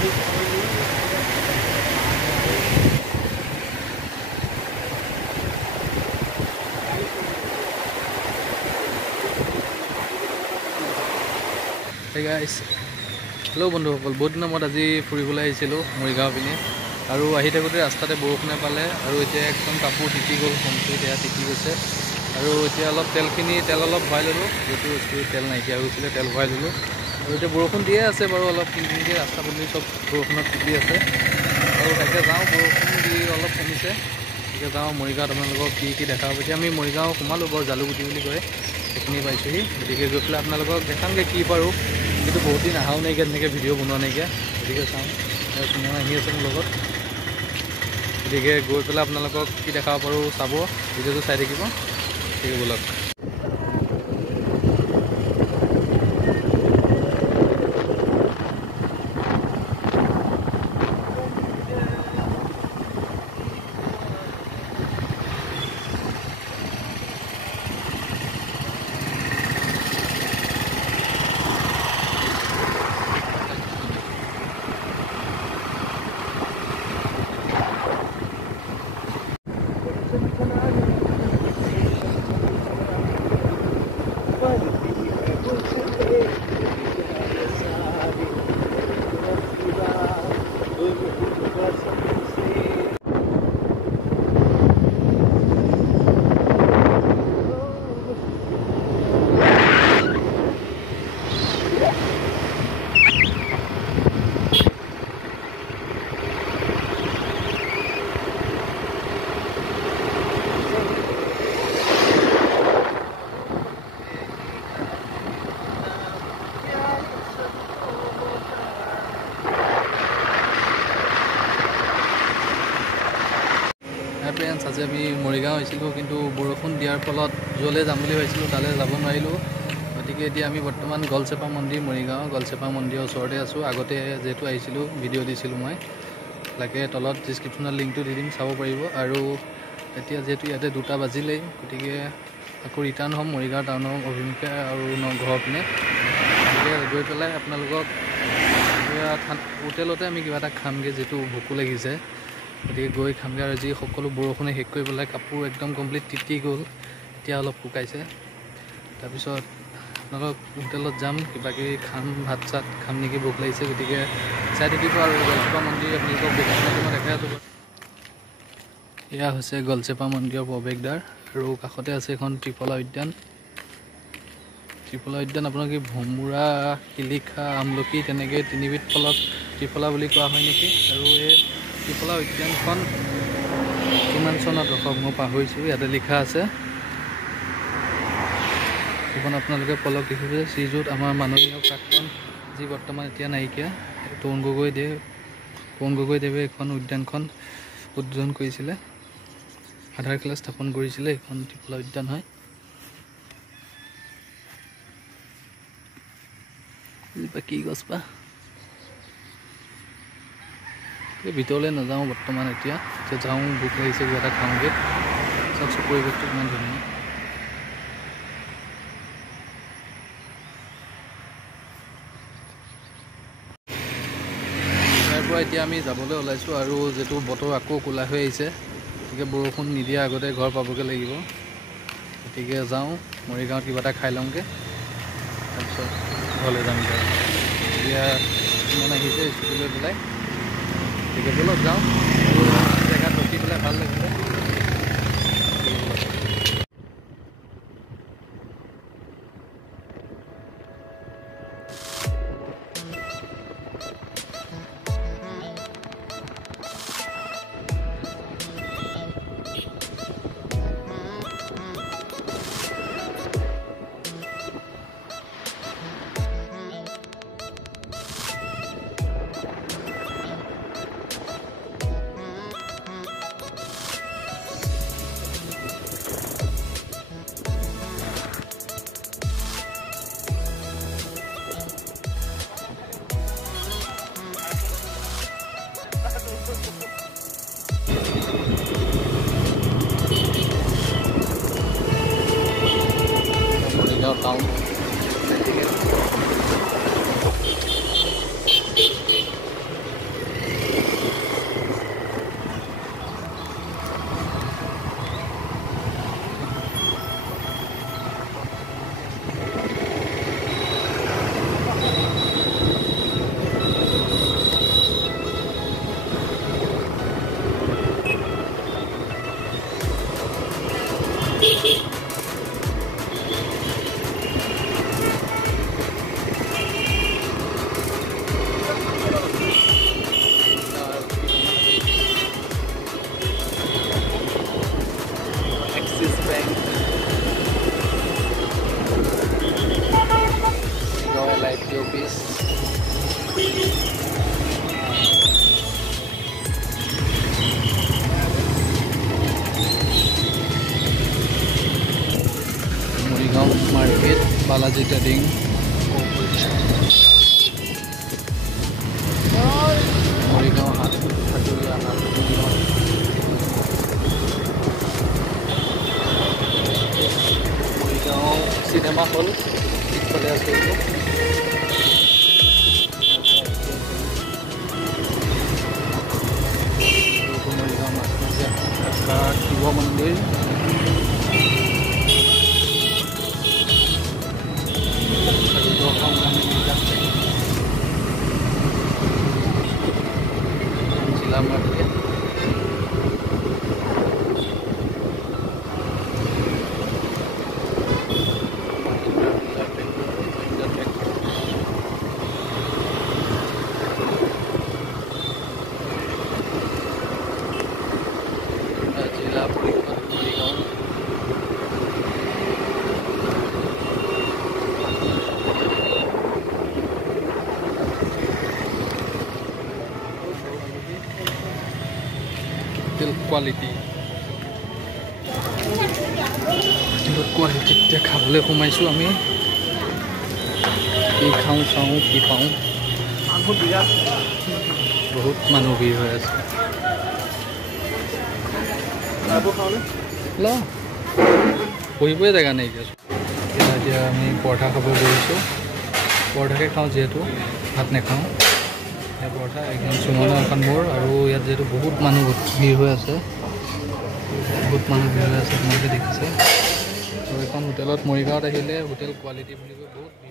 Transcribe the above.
Hey guys, hello বন্ধুসকল, বহুত দিনৰ মূৰত আজি ফুৰিবলৈ আহিছিলোঁ মৰিগাঁও পিনে আৰু আহি থাকোঁতে ৰাস্তাতে বৰষুণে পালে আৰু এতিয়া একদম কাপোৰ তিতি গ'ল, কমপ্লিট এয়া তিতি গৈছে আৰু এতিয়া অলপ তেল অলপ ভৰাই ল'লোঁ, যিহেতু স্কুলত তেল নাইকিয়া হৈছিলে, তেল ভৰাই ল'লোঁ আৰু এতিয়া বৰষুণ দিয়ে আছে বাৰু, অলপ কিনকিনকৈ ৰাস্তা পদূলি চব বৰষুণত তিতি আছে আৰু তাকে যাওঁ, বৰষুণ দি অলপ কমিছে, এতিয়া যাওঁ মৰিগাঁৱত আপোনালোকক কি দেখা হ'ব। এতিয়া আমি মৰিগাঁও সোমালোঁ বাৰু, জালুগুটি বুলি কয়, সেইখিনি পাইছোঁহি, গতিকে গৈ পেলাই আপোনালোকক দেখামগৈ কি পাৰোঁ, কিন্তু বহুত দিন অহাও নাইকিয়া, তেনেকৈ ভিডিঅ' বনোৱা নাইকিয়া, গতিকে চাওঁ আৰু কোনোবা আহি আছে মোৰ লগত, গতিকে গৈ পেলাই আপোনালোকক কি দেখাব পাৰোঁ চাব, ভিডিঅ'টো চাই থাকিব, ঠিক ব'লক। ফ্ৰেণ্ডছ, আজি আমি মৰিগাঁও আহিছিলোঁ, কিন্তু বৰষুণ দিয়াৰ ফলত য'লৈ যাম বুলি ভাবিছিলোঁ তালৈ যাব নোৱাৰিলোঁ, গতিকে এতিয়া আমি বৰ্তমান গলচেপা মন্দিৰ, মৰিগাঁও গলচেপা মন্দিৰৰ ওচৰতে আছোঁ। আগতে যিহেতু আহিছিলোঁ, ভিডিঅ' দিছিলোঁ মই, তাকে তলত ডিছক্ৰিপশ্যনত লিংকটো দি দিম, চাব পাৰিব। আৰু এতিয়া যিহেতু ইয়াতে 2টা বাজিলেই, গতিকে আকৌ ৰিটাৰ্ণ হ'ম মৰিগাঁও টাউনৰ অভিমুখে আৰু ঘৰৰ পিনে, গতিকে গৈ পেলাই আপোনালোকক হোটেলতে আমি কিবা এটা খামগৈ, যিহেতু ভোকো লাগিছে, গতিকে গৈ খামগৈ। আৰু যি সকলো বৰষুণে শেষ কৰি পেলাই কাপোৰ একদম কমপ্লিট তিতি গ'ল, এতিয়া অলপ শুকাইছে, তাৰপিছত আপোনালোক হোটেলত যাম, কিবাকিবি খাম, ভাত চাত খাম নেকি, ভোক লাগিছে, গতিকে চাই থাকিব। আৰু গলচেপা মন্দিৰ আপোনালোকক মই দেখাই আছোঁ। এয়া হৈছে গলচেপা মন্দিৰৰ প্ৰৱেশদ্বাৰ আৰু কাষতে আছে এখন ত্ৰিফলা উদ্যান। ত্ৰিফলা উদ্যান আপোনালোকে ভোমোৰা, শিলিখা, আমলখি, তেনেকৈ 3বিধ ফলক ত্ৰিফলা বুলি কোৱা হয় নেকি। আৰু এই ত্ৰিফলা উদ্যানখন কিমান চনত ৰখক মই পাহৰিছোঁ, ইয়াতে লিখা আছে, এইখন আপোনালোকে ফলক দেখিছে, শ্ৰীযুত আমাৰ মাননীয় প্ৰাক্তন, যি বৰ্তমান এতিয়া নাইকিয়া, তৰুণ গগৈদেৱে এইখন উদ্যানখন উদ্বোধন কৰিছিলে, আধাৰশিলা স্থাপন কৰিছিলে, এইখন ত্ৰিফলা উদ্যান হয়। কি গছ পা এই ভিতৰলৈ নাযাওঁ বৰ্তমান, এতিয়া যাওঁ, ভোক লাগিছে, কিবা এটা খাওঁগৈ, চাওকচোন পৰিৱেশটো কিমান ধুনীয়া। ইয়াৰ পৰা এতিয়া আমি যাবলৈ ওলাইছোঁ, আৰু যিহেতু বতৰ আকৌ ক'লা হৈ আহিছে, গতিকে বৰষুণ নিদিয়া আগতে ঘৰ পাবগৈ লাগিব, গতিকে যাওঁ মৰিগাঁৱত কিবা এটা খাই লওঁগৈ, তাৰপিছত ঘৰলৈ যামগৈ। এতিয়া ইমান আহিছে স্কুটি লৈ পেলাই, গতিকে ব'লক যাওঁ, জেগাত ৰখি পেলাই ভাল লাগিলে। ট্ৰেডিং মৰিগাঁও হাটুৰীয়া মৰিগাঁও চিনেমা হল পিছফালে আছে মৰিগাঁও মাছমৰীয়া শিৱ মন্দিৰ जिला मार्केट जिला मरिगाँव क्वालिटी क्वालिटी खाबले सोमाइছো আমি কি খাওঁ চাওঁ কি পাওঁ বহুত মানুহ ভিৰ হৈ আছে বহিবই জেগা নাই এতিয়া আমি পৰঠা খাব গৈছোঁ পৰঠাকে খাওঁ যিহেতু ভাত নাখাওঁ পৰঠা একদম চুমনা এখন মোৰ আৰু ইয়াত যিহেতু বহুত মানুহ ভিৰ হৈ আছে তোমালোকে দেখিছে আৰু এখন হোটেলত মৰিগাঁৱত আহিলে হোটেল কোৱালিটি বুলি কৈ বহুত